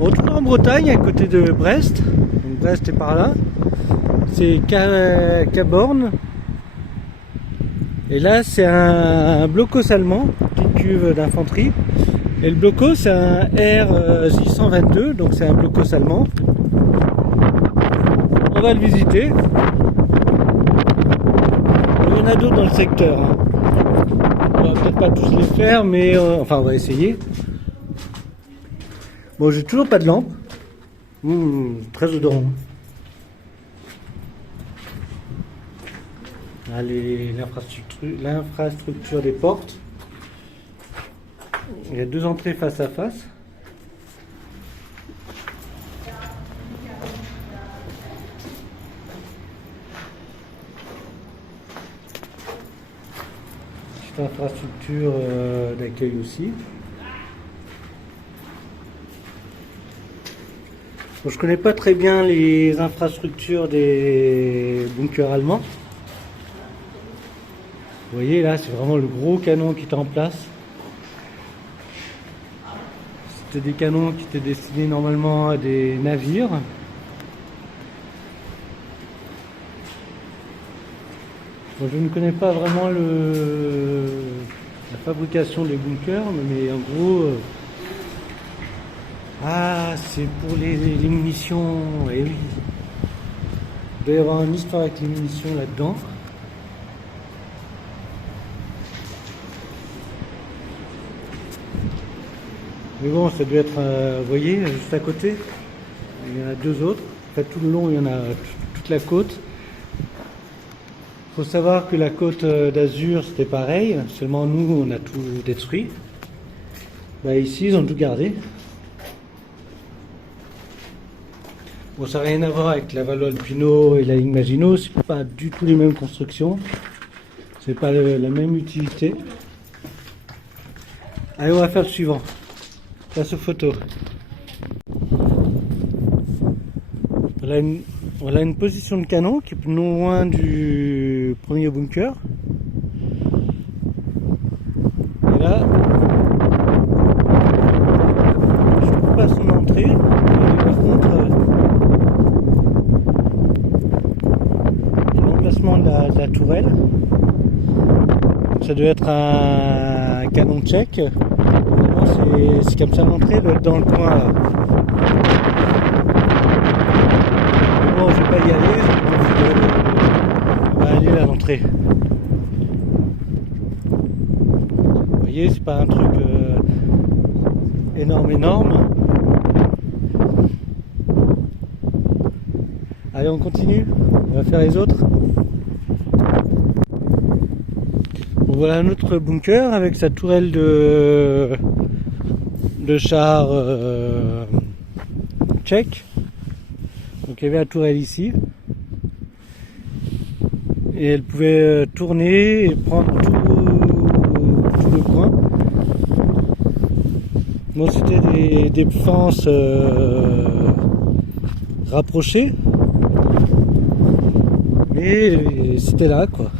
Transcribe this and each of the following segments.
On trouve en Bretagne, à côté de Brest. Donc Brest est par là. C'est Caborne. Et là, c'est un blocos allemand, petite cuve d'infanterie. Et le blocos, c'est un RJ-122, donc c'est un blocos allemand. On va le visiter. Il y en a d'autres dans le secteur. Hein. On va peut-être pas tous les faire, mais enfin, on va essayer. Bon, j'ai toujours pas de lampe. Très odorant. Allez, l'infrastructure des portes. Il y a deux entrées face à face. Petite infrastructure d'accueil aussi. Bon, je connais pas très bien les infrastructures des bunkers allemands. Vous voyez là, c'est vraiment le gros canon qui est en place. C'était des canons qui étaient destinés normalement à des navires. Bon, je ne connais pas vraiment la fabrication des bunkers, mais en gros, c'est pour les munitions. Eh oui, il doit y avoir une histoire avec les munitions là-dedans. Mais bon, ça doit être, vous voyez, juste à côté, il y en a deux autres. En fait, tout le long, il y en a toute la côte. Il faut savoir que la côte d'Azur, c'était pareil, seulement nous, on a tout détruit. Bah, ici, ils ont tout gardé. Bon, ça n'a rien à voir avec la Vallo Alpino et la ligne Maginot, c'est pas du tout les mêmes constructions. C'est pas la même utilité. Allez, on va faire le suivant. Place aux photos. Voilà une position de canon qui est non loin du premier bunker. Et là, je trouve pas son entrée. Mais par contre, l'emplacement de la tourelle. Ça doit être un canon tchèque. C'est comme ça l'entrée doit être dans le coin là. Mais bon, je vais pas y aller, on va aller à l'entrée. Vous voyez, c'est pas un truc énorme. Allez, on continue, on va faire les autres. Bon, voilà un autre bunker avec sa tourelle de char tchèque. Donc il y avait la tourelle ici et elle pouvait tourner et prendre tout le coin. Bon, c'était des défenses rapprochées, mais c'était là quoi.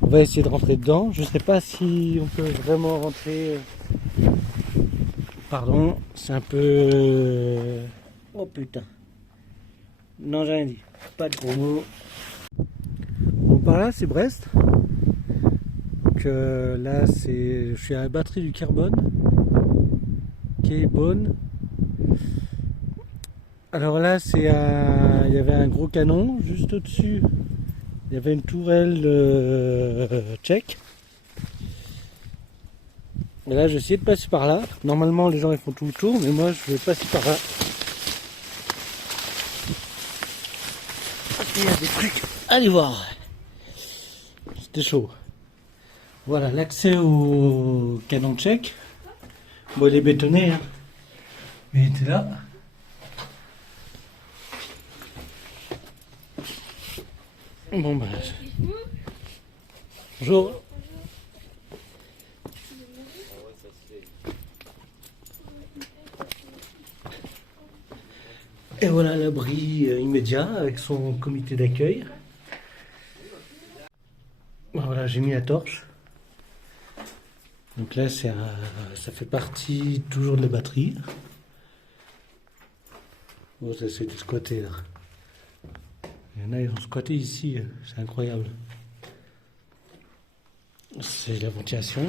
On va essayer de rentrer dedans. Je sais pas si on peut vraiment rentrer. Pardon, c'est un peu... Oh putain. Non, j'ai rien dit. Pas de gros mots. Bon, par là, c'est Brest. Donc là, je suis à la batterie du carbone. Qui est bonne. Alors là, il y avait un gros canon. Juste au-dessus, il y avait une tourelle tchèque. Et là, j'ai essayé de passer par là. Normalement, les gens ils font tout le tour, mais moi, je vais passer par là. Il y a des trucs. Allez voir. C'était chaud. Voilà, l'accès au canon tchèque. Bon, il est bétonné, hein. Mais il était là. Bon, bah. Bonjour. Et voilà l'abri immédiat avec son comité d'accueil. Voilà, j'ai mis la torche. Donc là, ça fait partie toujours de la batterie. Bon, ça c'est du squatté là. Il y en a, ils ont squatté ici, c'est incroyable. C'est la ventilation.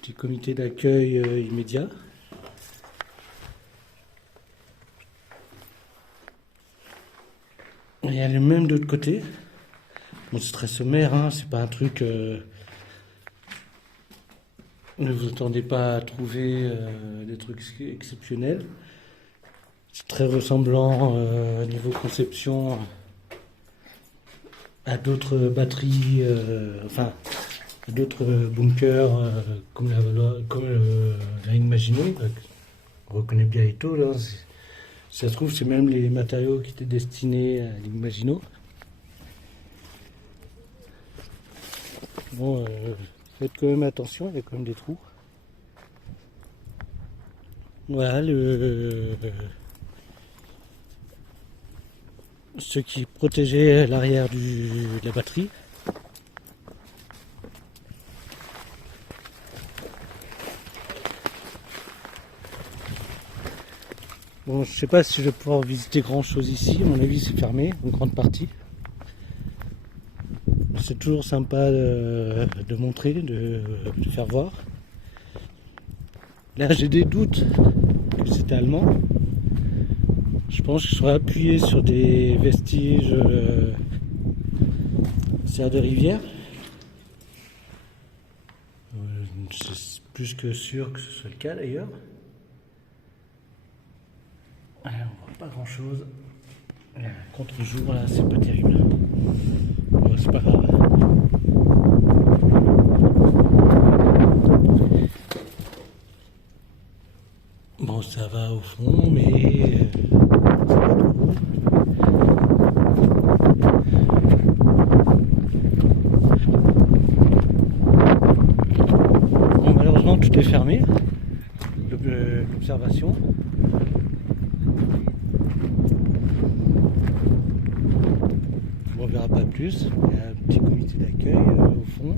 Petit comité d'accueil immédiat. Il y a le même de l'autre côté. Bon, c'est très sommaire, hein, c'est pas un truc. Ne vous attendez pas à trouver des trucs exceptionnels. C'est très ressemblant niveau conception à d'autres batteries, enfin à d'autres bunkers comme la Maginot. On reconnaît bien les taux là. Si ça se trouve, c'est même les matériaux qui étaient destinés à l'Imaginot. Bon, faites quand même attention, il y a quand même des trous. Voilà, ce qui protégeait l'arrière de la batterie. Bon, je sais pas si je vais pouvoir visiter grand chose ici, à mon avis c'est fermé, une grande partie. C'est toujours sympa de montrer, de faire voir. Là j'ai des doutes que c'était allemand. Je pense que je serais appuyé sur des vestiges serre de rivière. C'est plus que sûr que ce soit le cas d'ailleurs. On voit pas grand chose. Contre-jour là, c'est pas terrible. Bon, c'est pas grave. Bon, ça va au fond, mais c'est pas trop. Bon, malheureusement, tout est fermé. L'observation. On verra pas plus. Il y a un petit comité d'accueil au fond.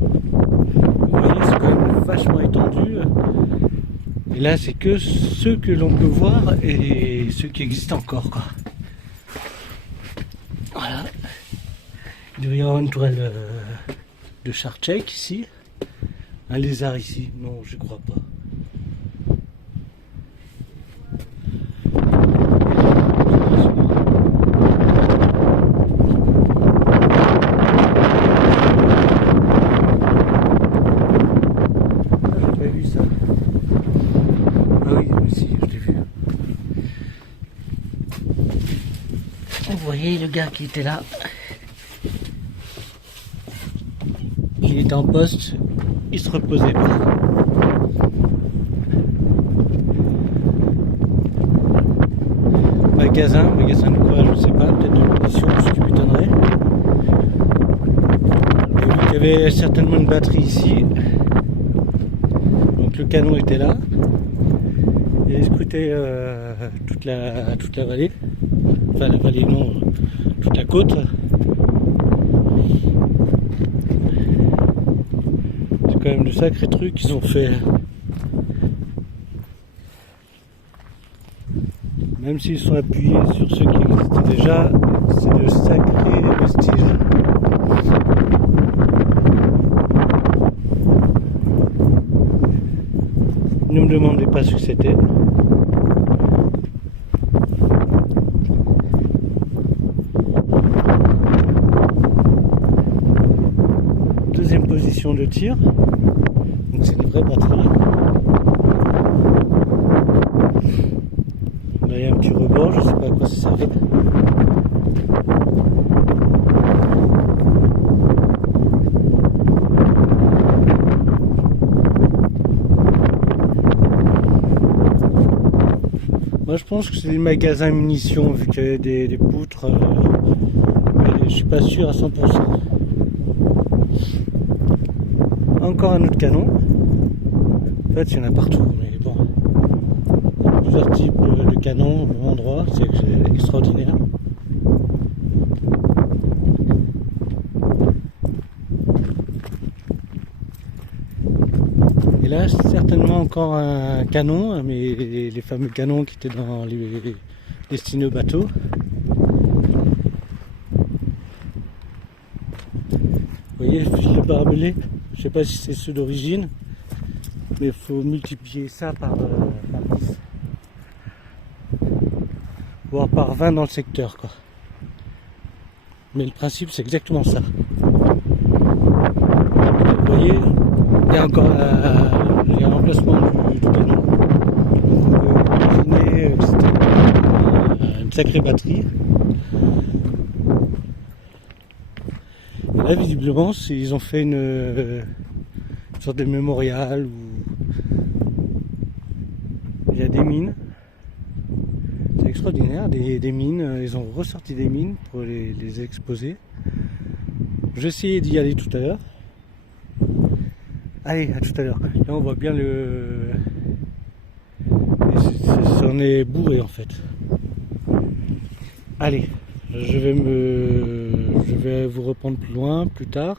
Vous voyez, c'est quand même vachement étendu. Et là, c'est que ceux que l'on peut voir et ceux qui existent encore, quoi. Voilà. Il devrait y avoir une tourelle de Charchek ici. Un lézard ici. Non, je crois pas. Vous voyez le gars qui était là, il était en poste, il se reposait pas. Magasin de quoi, je sais pas, peut-être de munitions, ce qui m'étonnerait. J'ai vu qu'il y avait certainement une batterie ici, donc le canon était là. Il scrutait toute la vallée. Enfin la vallée non, toute la côte. C'est quand même de sacrés trucs qu'ils ont fait. Même s'ils sont appuyés sur ceux qui existaient déjà, c'est de sacrés vestiges. Ne me demandez pas ce que c'était. Deuxième position de tir, donc c'est une vraie batterie. Là il y a un petit rebord, je sais pas à quoi ça servait. Moi je pense que c'est des magasins munitions vu qu'il y a des poutres, mais je suis pas sûr à 100%. Encore un autre canon. En fait, il y en a partout, mais bon. Il y a plusieurs types de canons au même endroit, c'est extraordinaire. Et là, certainement encore un canon, mais les fameux canons qui étaient dans les destinés aux bateaux. Vous voyez, le fusil barbelé, je ne sais pas si c'est ceux d'origine, mais il faut multiplier ça par 10, voire par 20 dans le secteur, quoi. Mais le principe, c'est exactement ça. Vous voyez, il y a encore l'emplacement du canon. On peut imaginer que c'était une sacrée batterie. Et là, visiblement, ils ont fait une sorte de mémorial où il y a des mines. C'est extraordinaire, des mines. Ils ont ressorti des mines pour les exposer. J'ai essayé d'y aller tout à l'heure. Allez, à tout à l'heure. Là, on voit bien c'en est bourré en fait. Allez, je vais vous reprendre plus loin, plus tard.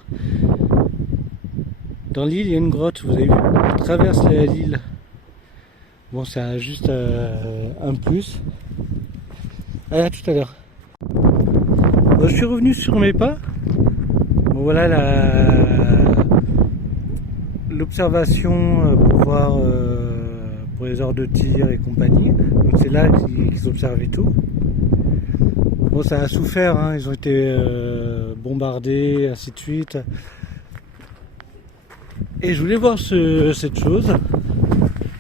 Dans l'île, il y a une grotte, vous avez vu. On traverse l'île. Bon, c'est juste un plus. Allez, à tout à l'heure. Bon, je suis revenu sur mes pas. Bon, voilà l'observation pour voir pour les heures de tir et compagnie. Donc c'est là qu'ils observaient tout. Bon, ça a souffert, hein. Ils ont été bombardés, ainsi de suite. Et je voulais voir cette chose.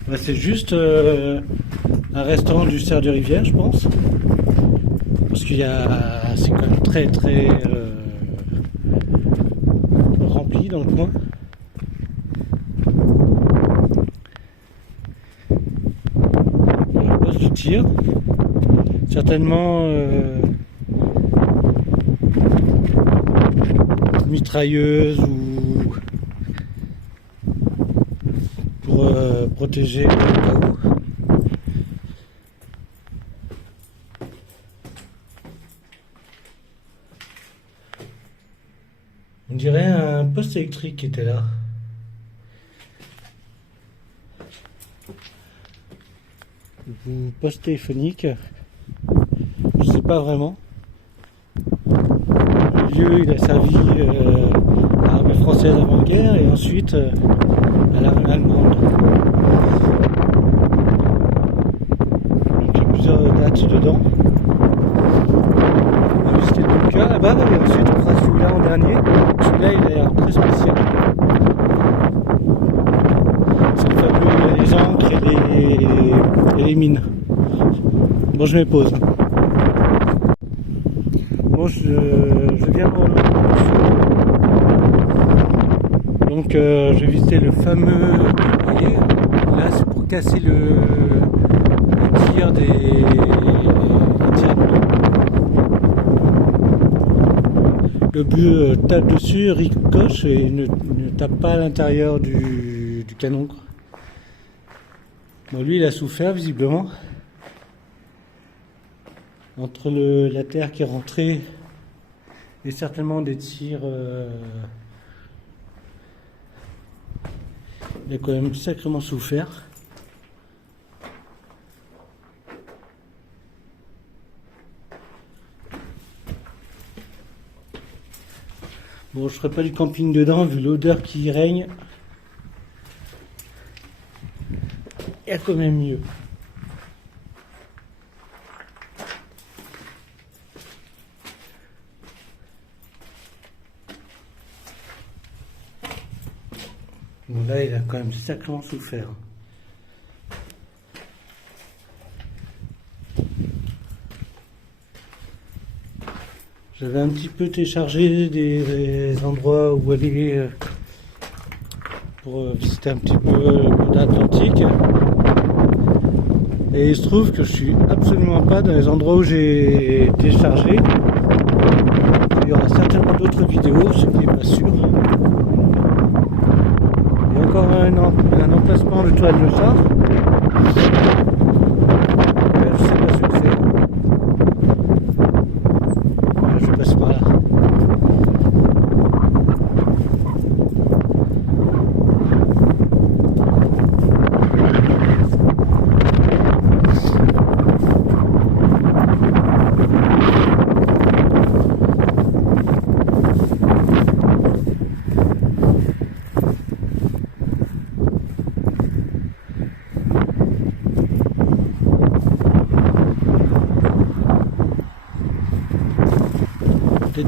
Bah, c'est juste un restaurant du cerf de rivière, je pense. Parce c'est quand même très très rempli dans le coin. Un poste de tir. Certainement mitrailleuse ou pour protéger au cas où. On dirait un poste électrique qui était là. Ou poste téléphonique. Je sais pas vraiment. Le lieu, il a servi à l'armée française avant-guerre et ensuite à l'armée allemande. Donc il y a plusieurs dates dedans. On va visiter le bunker là-bas et ensuite on fera celui-là en dernier. Celui-là, il a l'air très spécial. C'est le fameux les encres et les mines. Bon, je me pose. Bon, je viens de... Donc, je vais visiter le fameux... Vous voyez, là, c'est pour casser le tir des tirs de l'eau. Le but tape dessus, ricoche et ne tape pas à l'intérieur du canon. Bon, lui, il a souffert, visiblement. Entre la terre qui est rentrée et certainement des tirs, il a quand même sacrément souffert. Bon, je ferai pas du camping dedans vu l'odeur qui y règne. Il y a quand même mieux. Bon, là, il a quand même sacrément souffert. J'avais un petit peu téléchargé des endroits où aller pour visiter un petit peu le monde atlantique. Et il se trouve que je suis absolument pas dans les endroits où j'ai téléchargé. Il y aura certainement d'autres vidéos, ce qui n'est pas sûr. Il y a encore un emplacement de toile de char. Je sais pas ce que c'est. Je vais passer par là.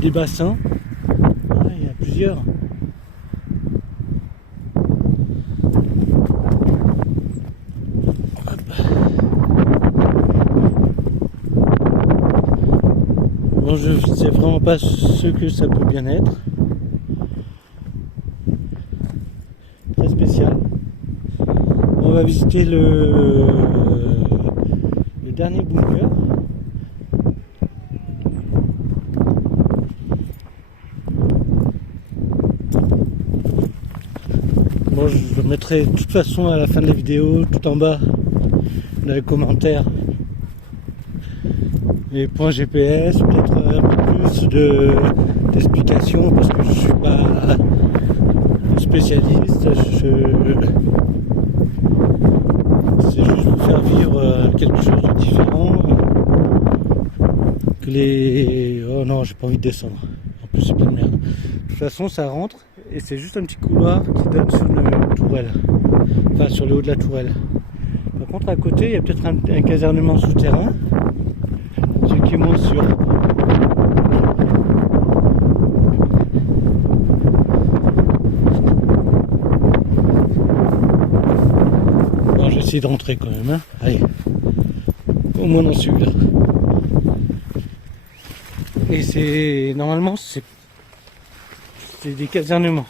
les bassins. Ouais, il y en a plusieurs. Bon, je ne sais vraiment pas ce que ça peut bien être. Très spécial. On va visiter le dernier bunker. Bon, je mettrai de toute façon à la fin de la vidéo, tout en bas, dans les commentaires, les points GPS, peut-être un peu plus d'explications parce que je suis pas spécialiste. C'est juste pour faire vivre quelque chose de différent que les. Oh non, j'ai pas envie de descendre. En plus, c'est plein de merde. De toute façon, ça rentre et c'est juste un petit couloir qui donne sur une tourelle, enfin sur le haut de la tourelle. Par contre, à côté, il y a peut-être un casernement souterrain. Ceux qui montent sur. Bon, je vais essayer de rentrer quand même. Hein. Allez, au moins dans celui-là. Et c'est normalement c'est des casernements.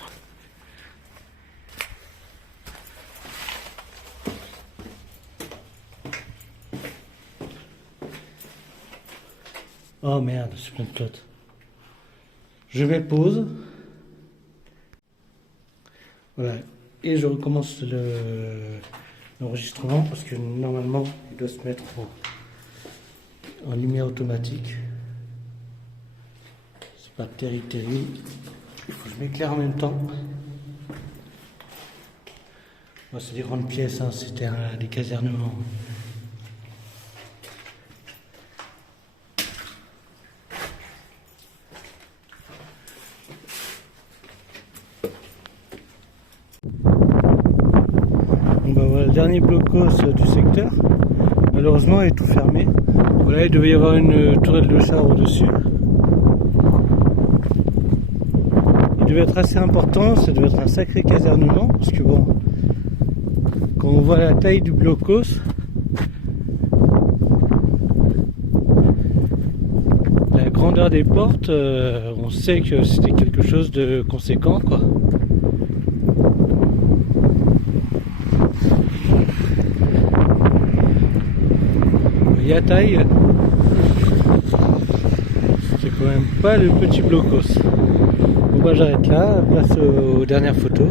Oh merde, c'est plein de clottes. Je mets pause. Voilà. Et je recommence l'enregistrement parce que normalement il doit se mettre en lumière automatique. C'est pas terrible. Il faut que je m'éclaire en même temps. Bon, c'est des grandes pièces, hein, c'était des casernements. Voilà, le dernier blocos du secteur, malheureusement est tout fermé. Voilà, il devait y avoir une tourelle de char au-dessus. Il devait être assez important, ça devait être un sacré casernement, parce que bon, quand on voit la taille du blocos, la grandeur des portes, on sait que c'était quelque chose de conséquent, quoi. À taille, c'est quand même pas le petit blocos. Bon bah j'arrête là, place aux dernières photos.